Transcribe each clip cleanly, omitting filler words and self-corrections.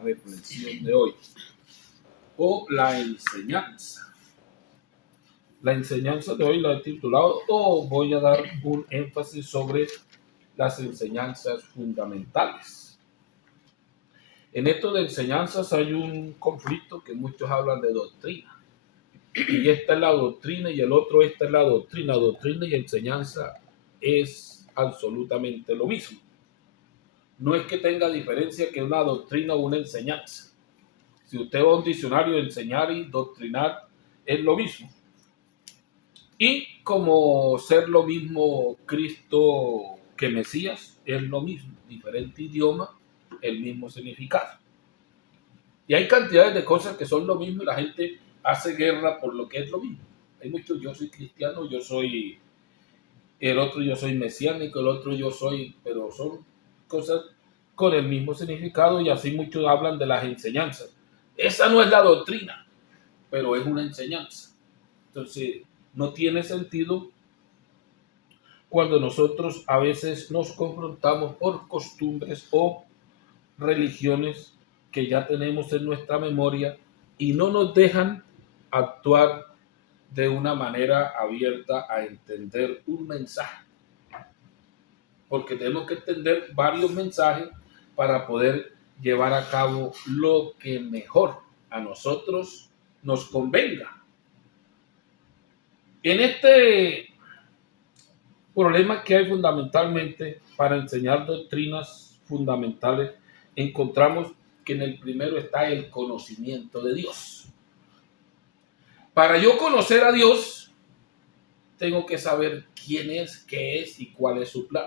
la reflexión de hoy, o la enseñanza. La enseñanza de hoy la he titulado, o voy a dar un énfasis sobre las enseñanzas fundamentales. En esto de enseñanzas hay un conflicto que muchos hablan de doctrina. Y esta es la doctrina y el otro, esta es la doctrina. Doctrina y enseñanza es absolutamente lo mismo. No es que tenga diferencia que una doctrina o una enseñanza. Si usted va a un diccionario, enseñar y doctrinar es lo mismo. Y como ser lo mismo Cristo que Mesías, es lo mismo. Diferente idioma, el mismo significado. Y hay cantidades de cosas que son lo mismo y la gente hace guerra por lo que es lo mismo. Hay muchos, yo soy cristiano, yo soy el otro, yo soy mesiánico, el otro yo soy, pero son cosas con el mismo significado y así muchos hablan de las enseñanzas. Esa no es la doctrina, pero es una enseñanza. Entonces, no tiene sentido cuando nosotros a veces nos confrontamos por costumbres o religiones que ya tenemos en nuestra memoria y no nos dejan actuar de una manera abierta a entender un mensaje. Porque tenemos que entender varios mensajes para poder llevar a cabo lo que mejor a nosotros nos convenga. En este problema que hay fundamentalmente para enseñar doctrinas fundamentales, encontramos que en el primero está el conocimiento de Dios. Para yo conocer a Dios, tengo que saber quién es, qué es y cuál es su plan.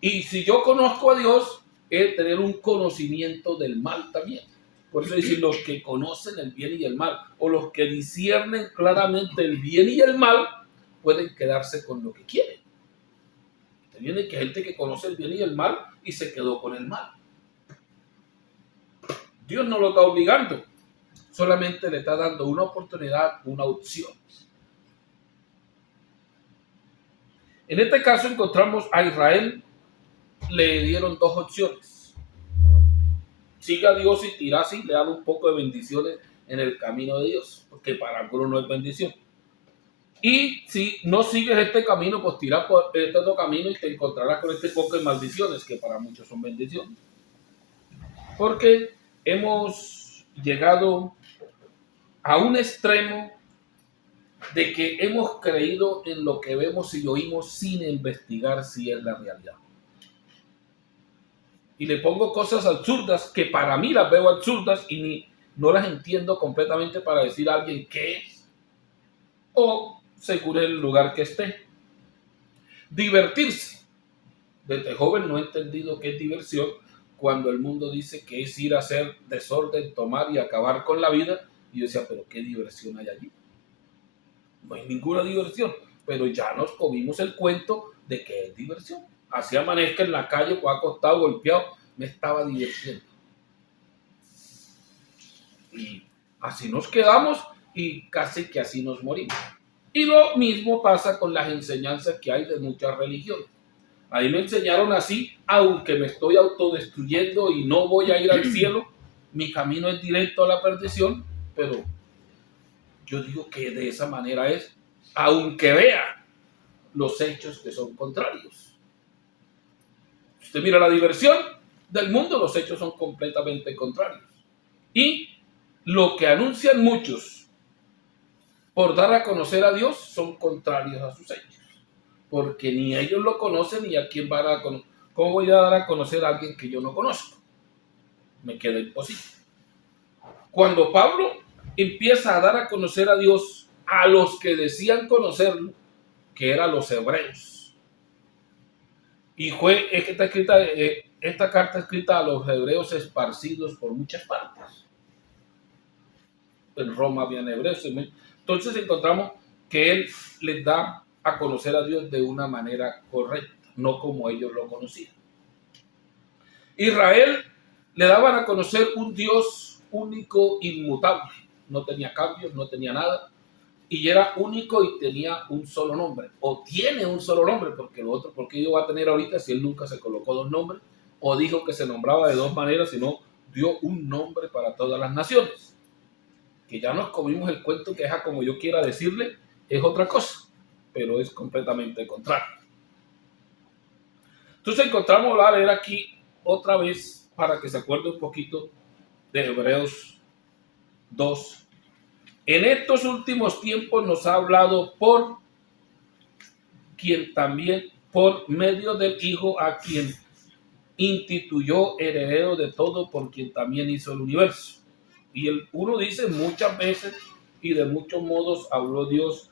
Y si yo conozco a Dios, es tener un conocimiento del mal también. Por eso dice, los que conocen el bien y el mal, o los que disciernen claramente el bien y el mal, pueden quedarse con lo que quieren. Tiene que gente que conoce el bien y el mal y se quedó con el mal. Dios no lo está obligando, solamente le está dando una oportunidad, una opción. En este caso encontramos a Israel, le dieron dos opciones. Siga a Dios y tirase y le dan un poco de bendiciones en el camino de Dios, porque para algunos no es bendición. Y si no sigues este camino, pues tira por este otro camino y te encontrarás con este poco de maldiciones, que para muchos son bendiciones. Porque hemos llegado a un extremo de que hemos creído en lo que vemos y oímos sin investigar si es la realidad. Y le pongo cosas absurdas que para mí las veo absurdas y no las entiendo completamente para decir a alguien qué es o según el lugar que esté. Divertirse. Desde joven no he entendido qué es diversión cuando el mundo dice que es ir a hacer desorden, tomar y acabar con la vida. Y yo decía, pero ¿qué diversión hay allí? No hay ninguna diversión, pero ya nos comimos el cuento de que es diversión. Así amanezca en la calle, pues acostado, golpeado, me estaba divirtiendo. Y así nos quedamos y casi que así nos morimos. Y lo mismo pasa con las enseñanzas que hay de muchas religiones. Ahí me enseñaron así, aunque me estoy autodestruyendo y no voy a ir al cielo, mi camino es directo a la perdición, pero yo digo que de esa manera es, aunque vea los hechos que son contrarios. Si usted mira la diversión del mundo, los hechos son completamente contrarios. Y lo que anuncian muchos por dar a conocer a Dios son contrarios a sus hechos. Porque ni ellos lo conocen ni a quién van a conocer. ¿Cómo voy a dar a conocer a alguien que yo no conozco? Me queda imposible. Cuando Pablo empieza a dar a conocer a Dios a los que decían conocerlo, que eran los hebreos, y esta carta escrita a los hebreos esparcidos por muchas partes. En Roma habían hebreos. Entonces encontramos que él les da a conocer a Dios de una manera correcta, no como ellos lo conocían. Israel le daban a conocer un Dios único, inmutable. No tenía cambios, no tenía nada. Y era único y tenía un solo nombre. O tiene un solo nombre, porque lo otro, ¿por qué yo va a tener ahorita si él nunca se colocó dos nombres? O dijo que se nombraba de dos maneras, sino dio un nombre para todas las naciones. Que ya nos comimos el cuento que es a como yo quiera decirle, es otra cosa, pero es completamente contrario. Entonces encontramos a leer aquí otra vez para que se acuerde un poquito de Hebreos 2. En estos últimos tiempos nos ha hablado por quien también, por medio del Hijo, a quien instituyó heredero de todo, por quien también hizo el universo. Y uno dice muchas veces y de muchos modos habló Dios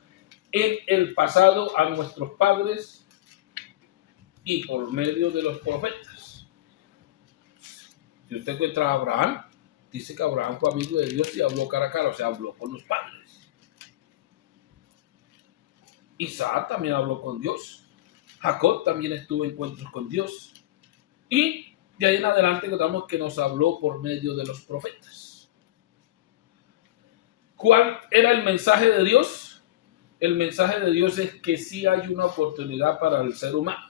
en el pasado a nuestros padres y por medio de los profetas. Si usted encuentra a Abraham, dice que Abraham fue amigo de Dios y habló cara a cara, o sea, habló con los padres. Isaac también habló con Dios. Jacob también estuvo en encuentros con Dios. Y de ahí en adelante encontramos que nos habló por medio de los profetas. ¿Cuál era el mensaje de Dios? El mensaje de Dios es que sí hay una oportunidad para el ser humano.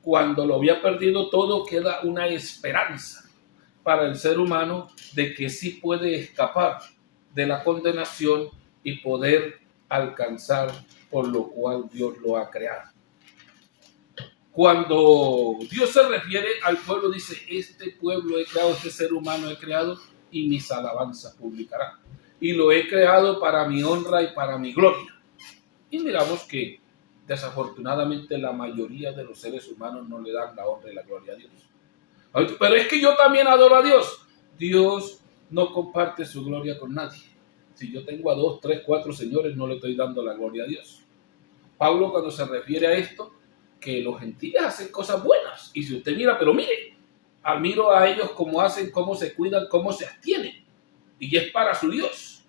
Cuando lo había perdido todo, queda una esperanza para el ser humano de que sí puede escapar de la condenación y poder alcanzar por lo cual Dios lo ha creado. Cuando Dios se refiere al pueblo, dice, este pueblo he creado, este ser humano he creado y mis alabanzas publicarán. Y lo he creado para mi honra y para mi gloria. Y miramos que desafortunadamente la mayoría de los seres humanos no le dan la honra y la gloria a Dios. Pero es que yo también adoro a Dios. Dios no comparte su gloria con nadie. Si yo tengo a 2, 3, 4 señores, no le estoy dando la gloria a Dios. Pablo, cuando se refiere a esto, que los gentiles hacen cosas buenas. Y si usted mira, pero mire, admiro a ellos cómo hacen, cómo se cuidan, cómo se abstienen. Y es para su Dios.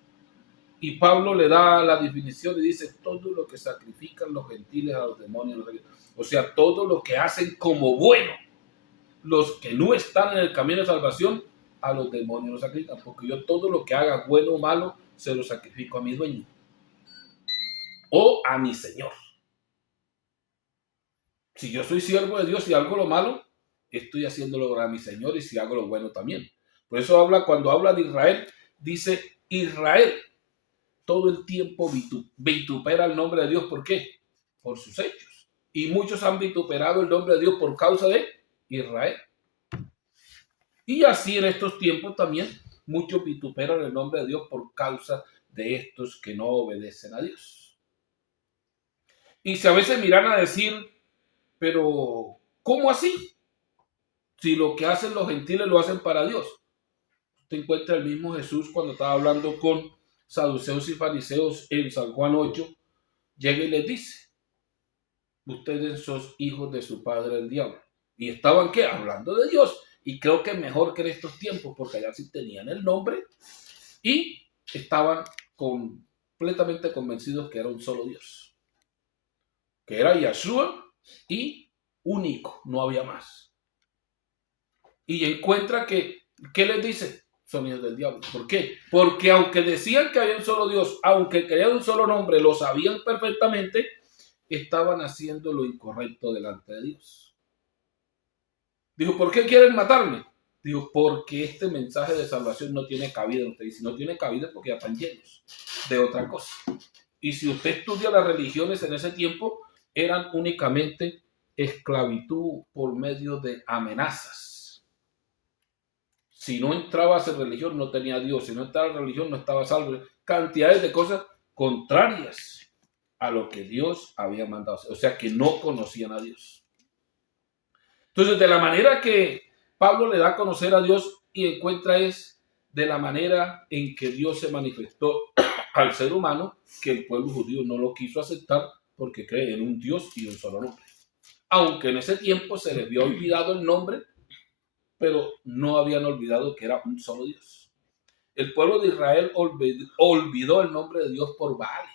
Y Pablo le da la definición y dice, todo lo que sacrifican los gentiles a los demonios. O sea, todo lo que hacen como bueno. Los que no están en el camino de salvación, a los demonios los sacrifican. Porque yo todo lo que haga bueno o malo, se lo sacrifico a mi dueño. O a mi Señor. Si yo soy siervo de Dios y hago lo malo, estoy haciéndolo para mi Señor, y si hago lo bueno también. Por eso cuando habla de Israel, dice Israel todo el tiempo vitupera el nombre de Dios. ¿Por qué? Por sus hechos. Y muchos han vituperado el nombre de Dios por causa de Israel. Y así en estos tiempos también muchos vituperan el nombre de Dios por causa de estos que no obedecen a Dios. Y si a veces miran a decir, pero ¿cómo así? Si lo que hacen los gentiles lo hacen para Dios. Usted encuentra el mismo Jesús cuando estaba hablando con saduceos y fariseos en San Juan 8, llega y les dice, ustedes son hijos de su padre el diablo. ¿Y estaban qué? Hablando de Dios. Y creo que mejor que en estos tiempos, porque allá sí tenían el nombre y estaban completamente convencidos que era un solo Dios. Que era Yahshua y único, no había más. Y encuentra que, ¿qué les dice? Son hijos del diablo. ¿Por qué? Porque aunque decían que había un solo Dios, aunque creían un solo nombre, lo sabían perfectamente, estaban haciendo lo incorrecto delante de Dios. Dijo, ¿por qué quieren matarme? Dijo, porque este mensaje de salvación no tiene cabida en ustedes. Y si no tiene cabida es porque ya están llenos de otra cosa. Y si usted estudia las religiones en ese tiempo, eran únicamente esclavitud por medio de amenazas. Si no entrabas en religión, no tenía Dios. Si no entrabas en religión, no estabas salvo. Cantidades de cosas contrarias a lo que Dios había mandado. O sea, que no conocían a Dios. Entonces, de la manera que Pablo le da a conocer a Dios y encuentra es de la manera en que Dios se manifestó al ser humano, que el pueblo judío no lo quiso aceptar porque cree en un Dios y un solo nombre. Aunque en ese tiempo se les había olvidado el nombre, pero no habían olvidado que era un solo Dios. El pueblo de Israel olvidó el nombre de Dios por Baal.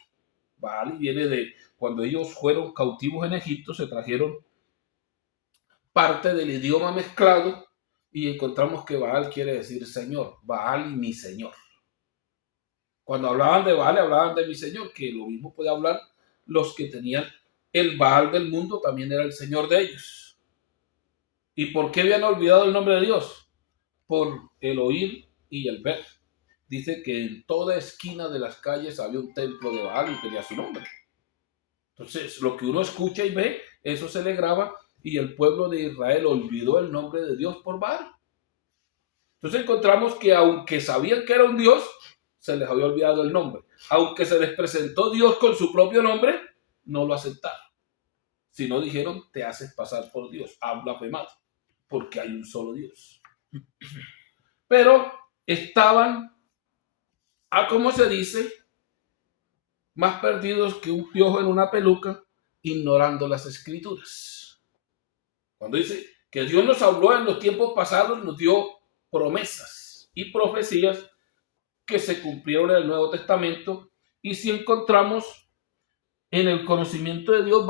Baal viene de cuando ellos fueron cautivos en Egipto, se trajeron parte del idioma mezclado y encontramos que Baal quiere decir Señor, Baal y mi Señor. Cuando hablaban de Baal, hablaban de mi Señor, que lo mismo puede hablar los que tenían el Baal del mundo, también era el Señor de ellos. ¿Y por qué habían olvidado el nombre de Dios? Por el oír y el ver. Dice que en toda esquina de las calles había un templo de Baal y tenía su nombre. Entonces, lo que uno escucha y ve, eso se le graba, y el pueblo de Israel olvidó el nombre de Dios por Baal. Entonces encontramos que aunque sabían que era un Dios, se les había olvidado el nombre. Aunque se les presentó Dios con su propio nombre, no lo aceptaron. Sino dijeron, te haces pasar por Dios, habla más, porque hay un solo Dios. Pero estaban, como se dice, más perdidos que un piojo en una peluca, ignorando las escrituras. Cuando dice que Dios nos habló en los tiempos pasados, nos dio promesas y profecías que se cumplieron en el Nuevo Testamento. Y si encontramos en el conocimiento de Dios,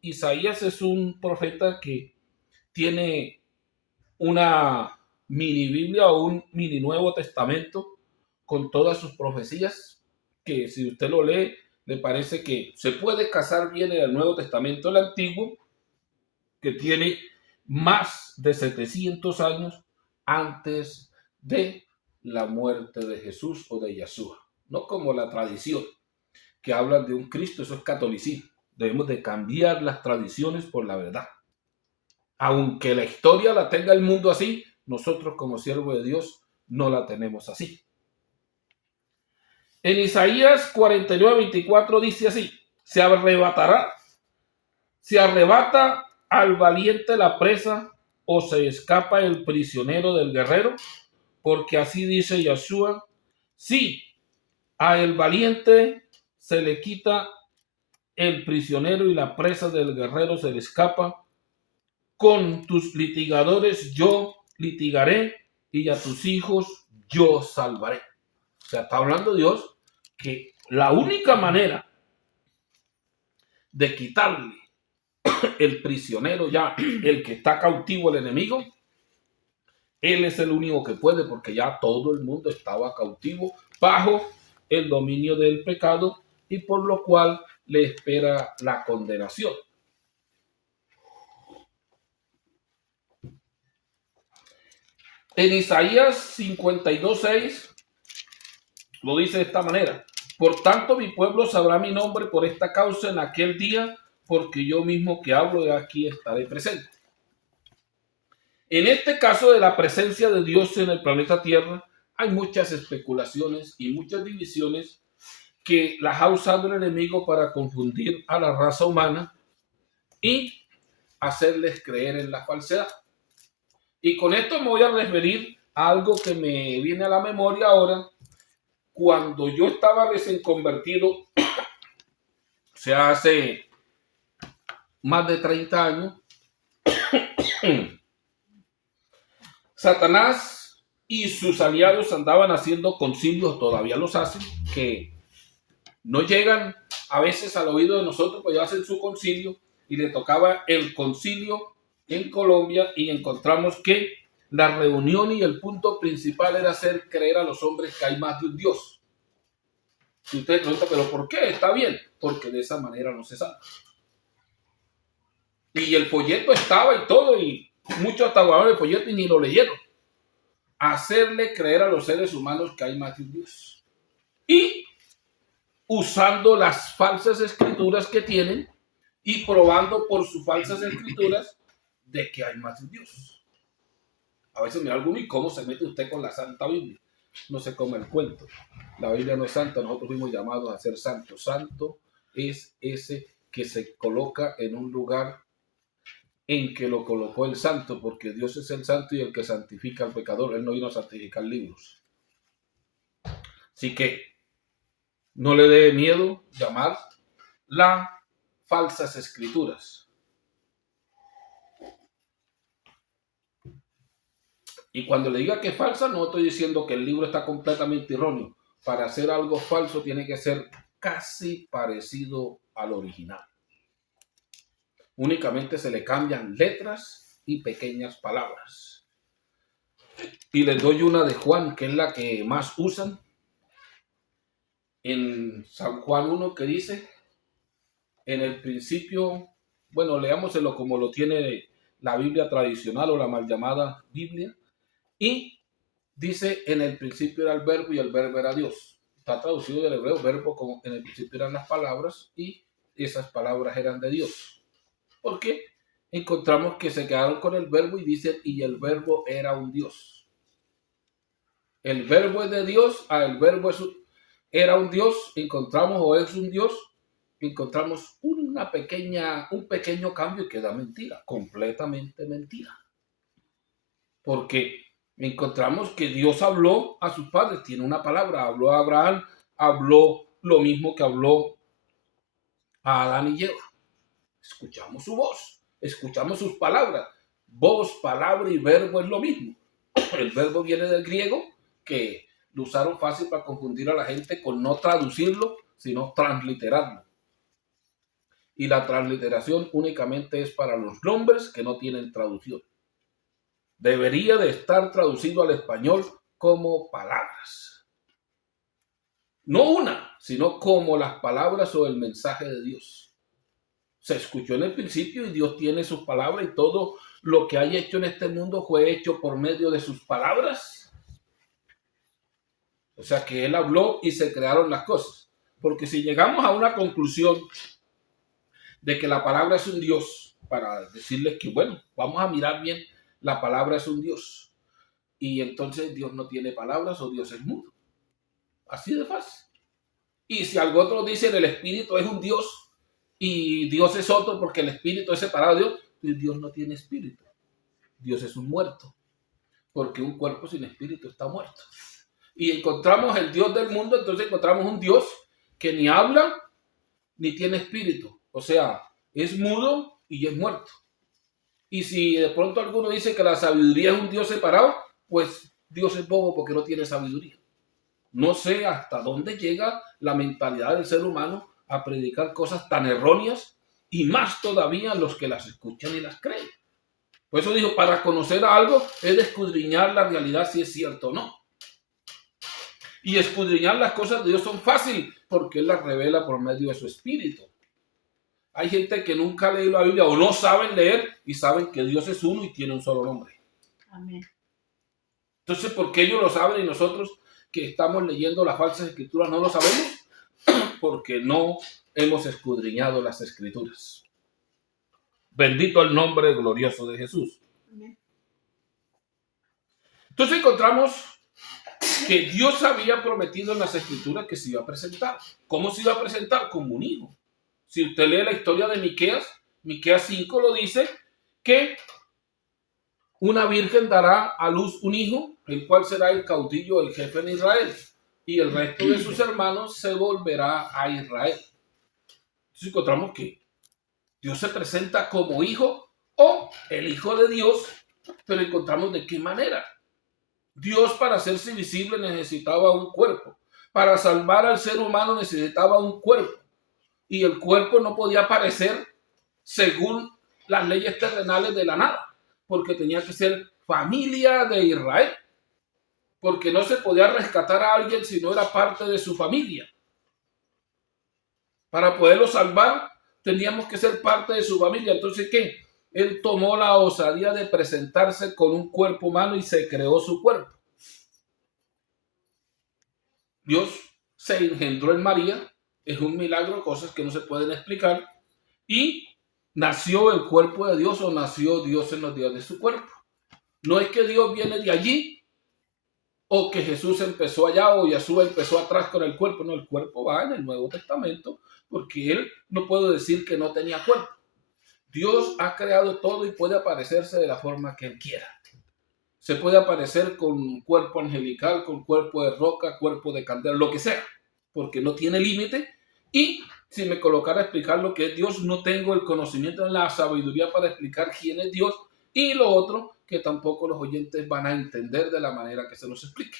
Isaías es un profeta que tiene una mini Biblia o un mini Nuevo Testamento con todas sus profecías, que si usted lo lee, le parece que se puede casar bien en el Nuevo Testamento, el Antiguo, que tiene más de 700 años antes de la muerte de Jesús o de Yeshua. No como la tradición, que hablan de un Cristo, eso es catolicismo. Debemos de cambiar las tradiciones por la verdad. Aunque la historia la tenga el mundo así, nosotros como siervos de Dios no la tenemos así. En Isaías 49:24 dice así: se arrebata al valiente la presa, o se escapa el prisionero del guerrero, porque así dice Yeshua: sí, a el valiente se le quita el prisionero y la presa del guerrero se le escapa. Con tus litigadores yo litigaré y a tus hijos yo salvaré. O sea, está hablando Dios que la única manera de quitarle el prisionero, ya el que está cautivo, el enemigo, él es el único que puede, porque ya todo el mundo estaba cautivo bajo el dominio del pecado, y por lo cual le espera la condenación. En Isaías 52:6 lo dice de esta manera: por tanto mi pueblo sabrá mi nombre por esta causa en aquel día, porque yo mismo que hablo de aquí estaré presente. En este caso de la presencia de Dios en el planeta Tierra, hay muchas especulaciones y muchas divisiones que las ha usado el enemigo para confundir a la raza humana y hacerles creer en la falsedad. Y con esto me voy a referir a algo que me viene a la memoria ahora. Cuando yo estaba recién convertido, o sea, hace más de 30 años, Satanás y sus aliados andaban haciendo concilios, todavía los hacen, que no llegan a veces al oído de nosotros, pues ya hacen su concilio, y le tocaba el concilio en Colombia, y encontramos que la reunión y el punto principal era hacer creer a los hombres que hay más de un Dios. Si usted pregunta, ¿pero por qué? Está bien, porque de esa manera no se sabe. Y el folleto estaba y todo, y muchos hasta guardaron el folleto y ni lo leyeron. Hacerle creer a los seres humanos que hay más de un Dios. Y usando las falsas escrituras que tienen y probando por sus falsas escrituras de que hay más de un Dios. A veces mira alguno, ¿y cómo se mete usted con la Santa Biblia? No se come el cuento. La Biblia no es santa, nosotros fuimos llamados a ser santos. Santo es ese que se coloca en un lugar en que lo colocó el santo, porque Dios es el santo y el que santifica al pecador. Él no vino a santificar libros. Así que no le dé miedo llamar las falsas escrituras. Y cuando le diga que es falsa, no estoy diciendo que el libro está completamente erróneo. Para hacer algo falso tiene que ser casi parecido al original. Únicamente se le cambian letras y pequeñas palabras. Y les doy una de Juan, que es la que más usan. En San Juan 1, que dice: en el principio, bueno, leámoselo como lo tiene la Biblia tradicional o la mal llamada Biblia. Y dice en el principio era el verbo y el verbo era Dios. Está traducido del hebreo verbo como en el principio eran las palabras y esas palabras eran de Dios. ¿Por qué? Encontramos que se quedaron con el verbo y dice y el verbo era un Dios. El verbo es de Dios, el verbo era un Dios, encontramos o es un Dios, encontramos un pequeño cambio que da mentira, completamente mentira. Porque encontramos que Dios habló a sus padres, tiene una palabra, habló a Abraham, habló lo mismo que habló a Adán y Eva. Escuchamos su voz, escuchamos sus palabras. Voz, palabra y verbo es lo mismo. El verbo viene del griego, que lo usaron fácil para confundir a la gente con no traducirlo, sino transliterarlo. Y la transliteración únicamente es para los nombres que no tienen traducción. Debería de estar traducido al español como palabras. No una, sino como las palabras o el mensaje de Dios. Se escuchó en el principio y Dios tiene sus palabras y todo lo que hay hecho en este mundo fue hecho por medio de sus palabras. O sea que Él habló y se crearon las cosas. Porque si llegamos a una conclusión de que la palabra es un Dios, para decirles que bueno, vamos a mirar bien, la palabra es un Dios. Y entonces Dios no tiene palabras o Dios es mudo. Así de fácil. Y si algo otro dice el Espíritu es un Dios y Dios es otro porque el Espíritu es separado de Dios, pues Dios no tiene espíritu. Dios es un muerto. Porque un cuerpo sin espíritu está muerto. Y encontramos el Dios del mundo, entonces encontramos un Dios que ni habla ni tiene espíritu. O sea, es mudo y es muerto. Y si de pronto alguno dice que la sabiduría es un Dios separado, pues Dios es bobo porque no tiene sabiduría. No sé hasta dónde llega la mentalidad del ser humano a predicar cosas tan erróneas y más todavía los que las escuchan y las creen. Por eso dijo, para conocer algo es de escudriñar la realidad si es cierto o no. Y escudriñar las cosas de Dios son fáciles porque Él las revela por medio de su espíritu. Hay gente que nunca ha leído la Biblia o no saben leer y saben que Dios es uno y tiene un solo nombre. Amén. Entonces, ¿por qué ellos lo saben y nosotros que estamos leyendo las falsas escrituras no lo sabemos? Porque no hemos escudriñado las escrituras. Bendito el nombre glorioso de Jesús. Amén. Entonces encontramos que Dios había prometido en las escrituras que se iba a presentar. ¿Cómo se iba a presentar? Como un hijo. Si usted lee la historia de Miqueas 5 lo dice, que una virgen dará a luz un hijo, el cual será el caudillo, el jefe en Israel, y el resto de sus hermanos se volverá a Israel. Entonces encontramos que Dios se presenta como hijo o el hijo de Dios, pero encontramos de qué manera. Dios, para hacerse visible, necesitaba un cuerpo. Para salvar al ser humano necesitaba un cuerpo. Y el cuerpo no podía aparecer según las leyes terrenales de la nada, porque tenía que ser familia de Israel, porque no se podía rescatar a alguien si no era parte de su familia. Para poderlo salvar, teníamos que ser parte de su familia. Entonces, ¿qué? Él tomó la osadía de presentarse con un cuerpo humano y se creó su cuerpo. Dios se engendró en María, es un milagro, cosas que no se pueden explicar, y nació el cuerpo de Dios o nació Dios en los días de su cuerpo. No es que Dios viene de allí o que Jesús empezó allá o Yeshua empezó atrás con el cuerpo. No, el cuerpo va en el Nuevo Testamento porque Él no puede decir que no tenía cuerpo. Dios ha creado todo y puede aparecerse de la forma que Él quiera. Se puede aparecer con cuerpo angelical, con cuerpo de roca, cuerpo de candela, lo que sea, porque no tiene límite. Y si me colocara a explicar lo que es Dios, no tengo el conocimiento, la sabiduría para explicar quién es Dios. Y lo otro, que tampoco los oyentes van a entender de la manera que se los explique.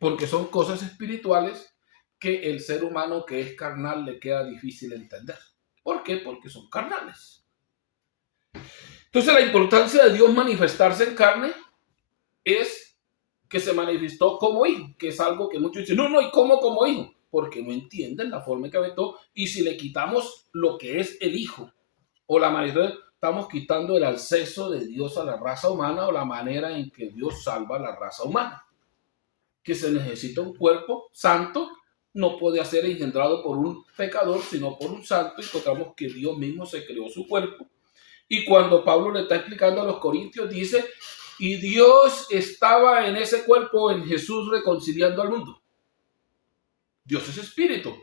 Porque son cosas espirituales que el ser humano que es carnal le queda difícil entender. ¿Por qué? Porque son carnales. Entonces la importancia de Dios manifestarse en carne es que se manifestó como hijo, que es algo que muchos dicen, no, ¿y cómo como hijo? Porque no entienden la forma en que aventó, y si le quitamos lo que es el hijo o la manifestación, estamos quitando el acceso de Dios a la raza humana o la manera en que Dios salva a la raza humana. Que se necesita un cuerpo santo, no puede ser engendrado por un pecador, sino por un santo. Y encontramos que Dios mismo se creó su cuerpo. Y cuando Pablo le está explicando a los corintios, dice, y Dios estaba en ese cuerpo, en Jesús, reconciliando al mundo. Dios es espíritu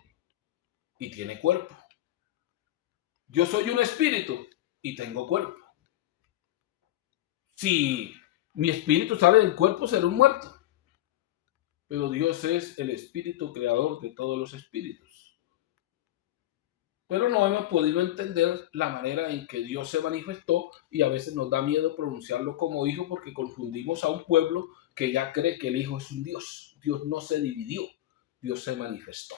y tiene cuerpo. Yo soy un espíritu y tengo cuerpo. Si mi espíritu sale del cuerpo, seré un muerto. Pero Dios es el espíritu creador de todos los espíritus. Pero no hemos podido entender la manera en que Dios se manifestó y a veces nos da miedo pronunciarlo como hijo porque confundimos a un pueblo que ya cree que el hijo es un Dios. Dios no se dividió, Dios se manifestó.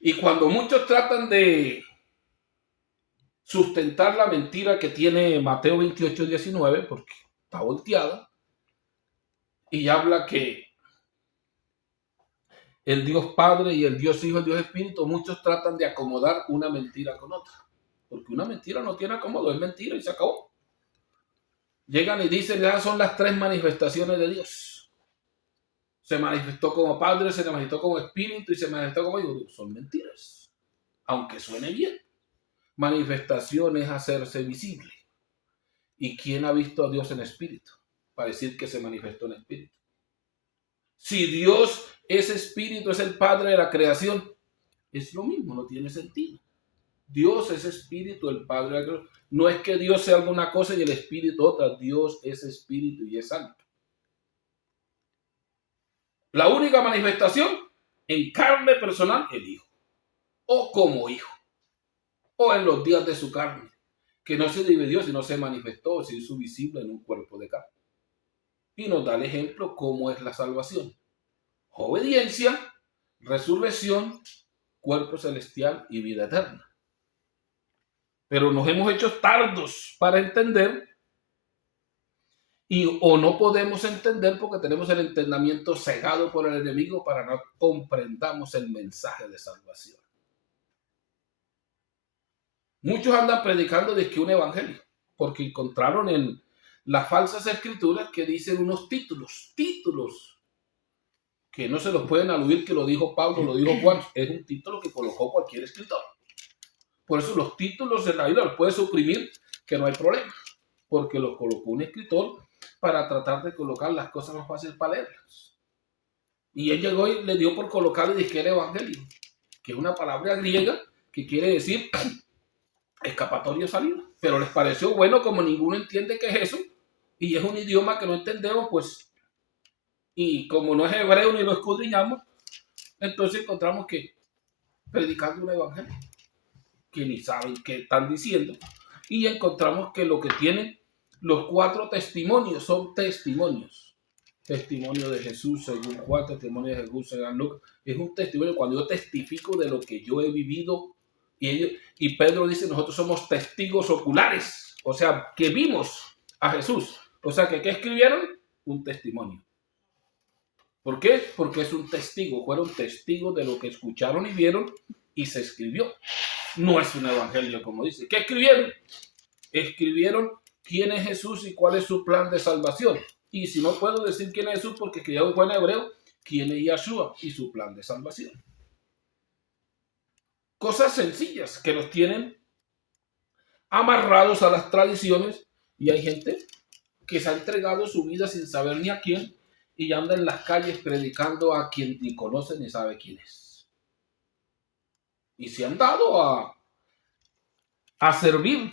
Y cuando muchos tratan de sustentar la mentira que tiene Mateo 28:19, porque está volteada, y habla que el Dios Padre y el Dios Hijo, el Dios Espíritu, muchos tratan de acomodar una mentira con otra. Porque una mentira no tiene acomodo, es mentira y se acabó. Llegan y dicen, ya son las 3 manifestaciones de Dios. Se manifestó como Padre, se manifestó como Espíritu y se manifestó como Hijo. Son mentiras, aunque suene bien. Manifestación es hacerse visible. ¿Y quién ha visto a Dios en espíritu? Para decir que se manifestó en espíritu. Si Dios es espíritu, es el Padre de la creación, es lo mismo, no tiene sentido. Dios es espíritu, el Padre de la creación. No es que Dios sea alguna cosa y el espíritu otra. Dios es espíritu y es santo. La única manifestación en carne personal, el Hijo. O como Hijo. O en los días de su carne. Que no se dividió, sino se manifestó, se hizo visible en un cuerpo de carne. Y nos da el ejemplo cómo es la salvación. Obediencia, resurrección, cuerpo celestial y vida eterna. Pero nos hemos hecho tardos para entender o no podemos entender porque tenemos el entendimiento cegado por el enemigo para no comprendamos el mensaje de salvación. Muchos andan predicando de que un evangelio, porque encontraron en las falsas escrituras que dicen unos títulos que no se los pueden aludir que lo dijo Pablo, lo dijo Juan, es un título que colocó cualquier escritor. Por eso los títulos de la Biblia los puede suprimir, que no hay problema, porque los colocó un escritor para tratar de colocar las cosas más fáciles para leerlas. Y él llegó y le dio por colocarle de que era evangelio, que es una palabra griega que quiere decir escapatoria o salida. Pero les pareció bueno, como ninguno entiende qué es eso, y es un idioma que no entendemos, pues, y como no es hebreo ni lo escudriñamos, entonces encontramos que predicando un evangelio, que ni saben qué están diciendo, y encontramos que lo que tienen los 4 testimonios son testimonios. Testimonio de Jesús según Juan, testimonio de Jesús según Lucas. Es un testimonio cuando yo testifico de lo que yo he vivido. Y Pedro dice, nosotros somos testigos oculares. O sea, que vimos a Jesús. O sea, que ¿qué escribieron? Un testimonio. ¿Por qué? Porque es un testigo. Fueron testigos de lo que escucharon y vieron y se escribió. No es un evangelio como dice. ¿Qué escribieron? Escribieron quién es Jesús y cuál es su plan de salvación. Y si no puedo decir quién es Jesús porque escribieron en hebreo, quién es Yahshua y su plan de salvación. Cosas sencillas que nos tienen amarrados a las tradiciones y hay gente que se ha entregado su vida sin saber ni a quién y anda en las calles predicando a quien ni conoce ni sabe quién es. Y se han dado a servir,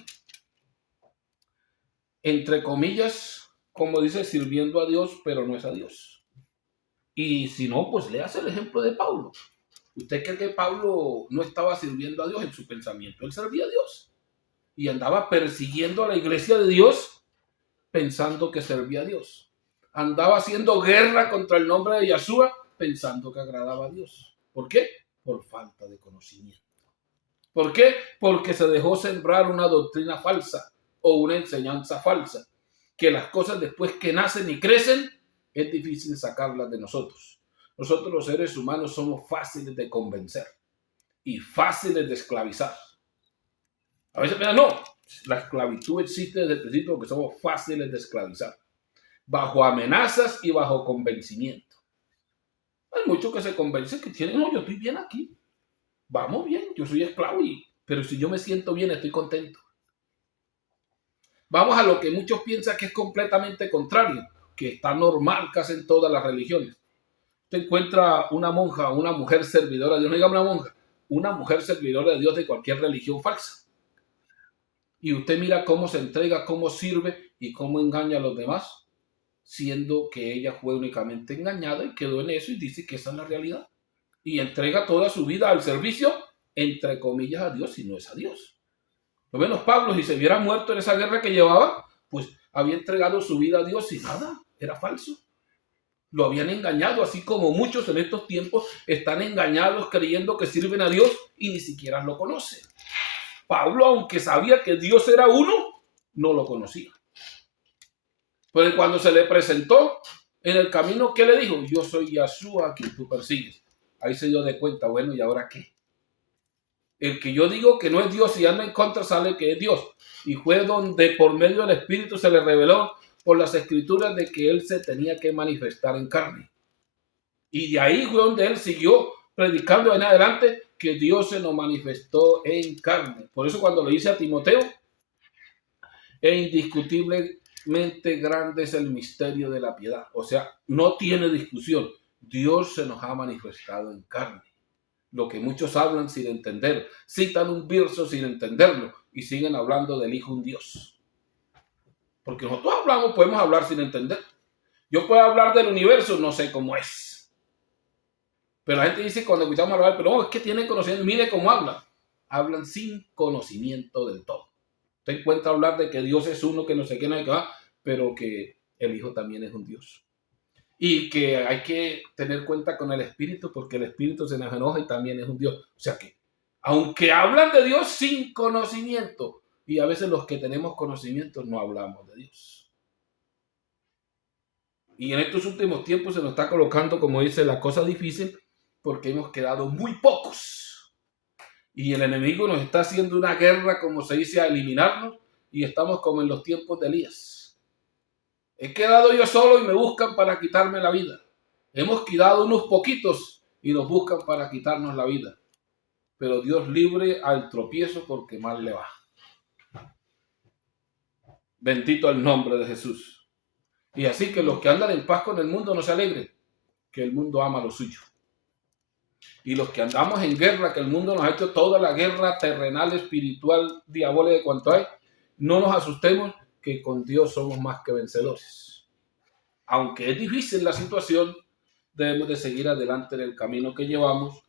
entre comillas, como dice, sirviendo a Dios, pero no es a Dios. Y si no, pues le hace el ejemplo de Pablo. ¿Usted cree que Pablo no estaba sirviendo a Dios en su pensamiento? Él servía a Dios. Y andaba persiguiendo a la iglesia de Dios pensando que servía a Dios. Andaba haciendo guerra contra el nombre de Yahshua pensando que agradaba a Dios. ¿Por qué? Por falta de conocimiento. ¿Por qué? Porque se dejó sembrar una doctrina falsa o una enseñanza falsa. Que las cosas después que nacen y crecen, es difícil sacarlas de nosotros. Nosotros los seres humanos somos fáciles de convencer y fáciles de esclavizar. A veces piensan, no, La esclavitud existe desde el principio porque somos fáciles de esclavizar, bajo amenazas y bajo convencimiento. Hay muchos que se convencen que tienen, no, yo estoy bien aquí, vamos bien, yo soy esclavo, pero si yo me siento bien, estoy contento. Vamos a lo que muchos piensan que es completamente contrario, que está normal casi en todas las religiones. Usted encuentra una monja, una mujer servidora de Dios, no diga una monja, una mujer servidora de Dios de cualquier religión falsa. Y usted mira cómo se entrega, cómo sirve y cómo engaña a los demás, siendo que ella fue únicamente engañada y quedó en eso y dice que esa es la realidad. Y entrega toda su vida al servicio, entre comillas, a Dios, y no es a Dios. Lo menos Pablo, si se hubiera muerto en esa guerra que llevaba, pues había entregado su vida a Dios y nada, era falso. Lo habían engañado, así como muchos en estos tiempos están engañados creyendo que sirven a Dios y ni siquiera lo conocen. Pablo, aunque sabía que Dios era uno, no lo conocía. Pero cuando se le presentó en el camino, ¿qué le dijo? Yo soy Yahshua a quien tú persigues. Ahí se dio de cuenta, bueno, ¿y ahora qué? El que yo digo que no es Dios y anda en contra sale que es Dios. Y fue donde por medio del Espíritu se le reveló por las Escrituras de que él se tenía que manifestar en carne. Y de ahí fue donde él siguió predicando en adelante que Dios se nos manifestó en carne. Por eso cuando le dice a Timoteo, e indiscutiblemente grande es el misterio de la piedad. O sea, no tiene discusión. Dios se nos ha manifestado en carne. Lo que muchos hablan sin entender, citan un verso sin entenderlo y siguen hablando del Hijo un Dios. Porque nosotros podemos hablar sin entender. Yo puedo hablar del universo, no sé cómo es. Pero la gente dice cuando escuchamos hablar, pero no, es que tienen conocimiento, mire cómo hablan. Hablan sin conocimiento del todo. Usted encuentra hablar de que Dios es uno, que no sé qué, no hay que va, pero que el Hijo también es un Dios. Y que hay que tener cuenta con el Espíritu, porque el Espíritu se nos enoja y también es un Dios. O sea que, aunque hablan de Dios sin conocimiento, y a veces los que tenemos conocimiento no hablamos de Dios. Y en estos últimos tiempos se nos está colocando, como dice, la cosa difícil, porque hemos quedado muy pocos. Y el enemigo nos está haciendo una guerra, como se dice, a eliminarnos, y estamos como en los tiempos de Elías. He quedado yo solo y me buscan para quitarme la vida. Hemos quedado unos poquitos y nos buscan para quitarnos la vida. Pero Dios libre al tropiezo porque mal le va. Bendito el nombre de Jesús. Y así que los que andan en paz con el mundo no se alegren, que el mundo ama lo suyo. Y los que andamos en guerra, que el mundo nos ha hecho toda la guerra terrenal, espiritual, diabólica de cuanto hay, no nos asustemos, que con Dios somos más que vencedores. Aunque es difícil la situación, debemos de seguir adelante en el camino que llevamos,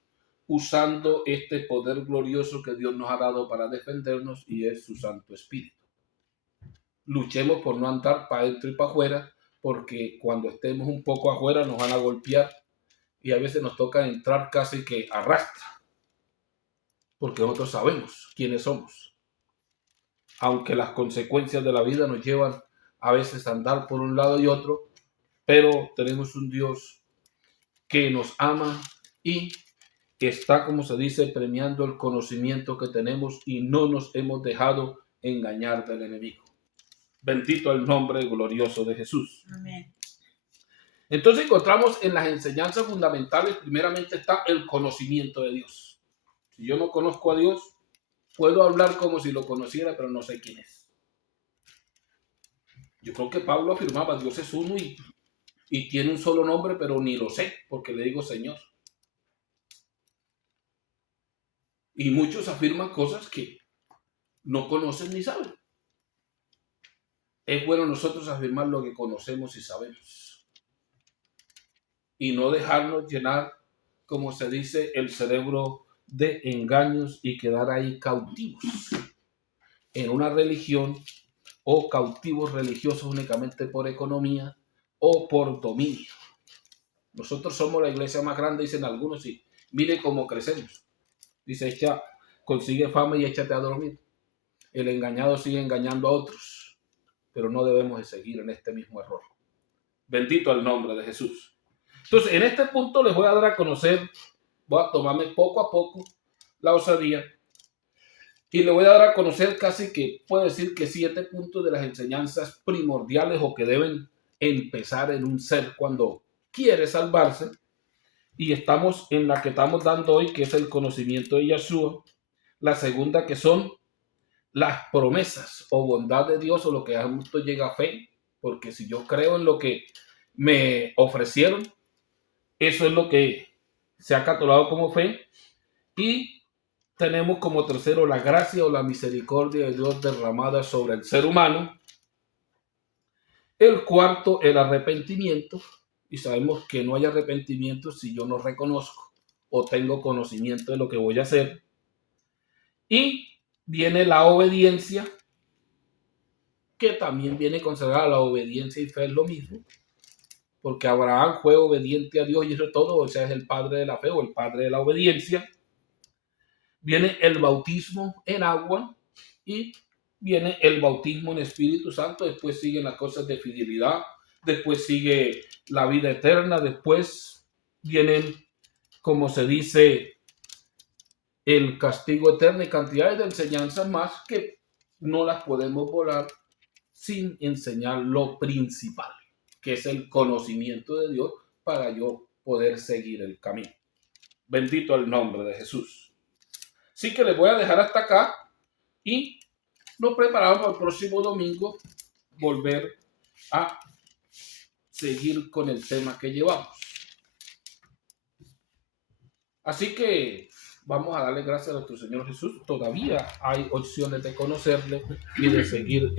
usando este poder glorioso que Dios nos ha dado para defendernos y es su Santo Espíritu. Luchemos por no andar para adentro y para afuera, porque cuando estemos un poco afuera nos van a golpear y a veces nos toca entrar casi que arrastra, porque nosotros sabemos quiénes somos. Aunque las consecuencias de la vida nos llevan a veces a andar por un lado y otro, pero tenemos un Dios que nos ama y que está, como se dice, premiando el conocimiento que tenemos y no nos hemos dejado engañar del enemigo. Bendito el nombre glorioso de Jesús. Amén. Entonces encontramos en las enseñanzas fundamentales, primeramente está el conocimiento de Dios. Si yo no conozco a Dios, puedo hablar como si lo conociera, pero no sé quién es. Yo creo que Pablo afirmaba, Dios es uno y tiene un solo nombre, pero ni lo sé, porque le digo Señor. Y muchos afirman cosas que no conocen ni saben. Es bueno nosotros afirmar lo que conocemos y sabemos. Y no dejarnos llenar, como se dice, el cerebro de engaños y quedar ahí cautivos en una religión o cautivos religiosos únicamente por economía o por dominio. Nosotros somos la iglesia más grande, dicen algunos, y mire cómo crecemos. Dice, consigue fama y échate a dormir. El engañado sigue engañando a otros, pero no debemos de seguir en este mismo error. Bendito el nombre de Jesús. Entonces, en este punto les voy a dar a conocer, voy a tomarme poco a poco la osadía Y le voy a dar a conocer casi que, puedo decir que 7 puntos de las enseñanzas primordiales o que deben empezar en un ser cuando quiere salvarse. Y estamos en la que estamos dando hoy, que es el conocimiento de Yeshua. La segunda, que son las promesas o bondad de Dios, o lo que a gusto llega a fe. Porque si yo creo en lo que me ofrecieron, eso es lo que se ha catalogado como fe. Y tenemos como tercero la gracia o la misericordia de Dios derramada sobre el ser humano. El cuarto, el arrepentimiento. Y sabemos que no hay arrepentimiento si yo no reconozco o tengo conocimiento de lo que voy a hacer. Y viene la obediencia, que también viene consagrada. La obediencia y fe es lo mismo, porque Abraham fue obediente a Dios y eso todo, o sea, es el padre de la fe o el padre de la obediencia. Viene el bautismo en agua y viene el bautismo en Espíritu Santo. Después siguen las cosas de fidelidad, después sigue la vida eterna, después vienen, como se dice, el castigo eterno y cantidades de enseñanzas más que no las podemos volar sin enseñar lo principal, que es el conocimiento de Dios para yo poder seguir el camino. Bendito el nombre de Jesús. Así que les voy a dejar hasta acá y nos preparamos para el próximo domingo volver a seguir con el tema que llevamos. Así que vamos a darle gracias a nuestro Señor Jesús. Todavía hay opciones de conocerle y de seguir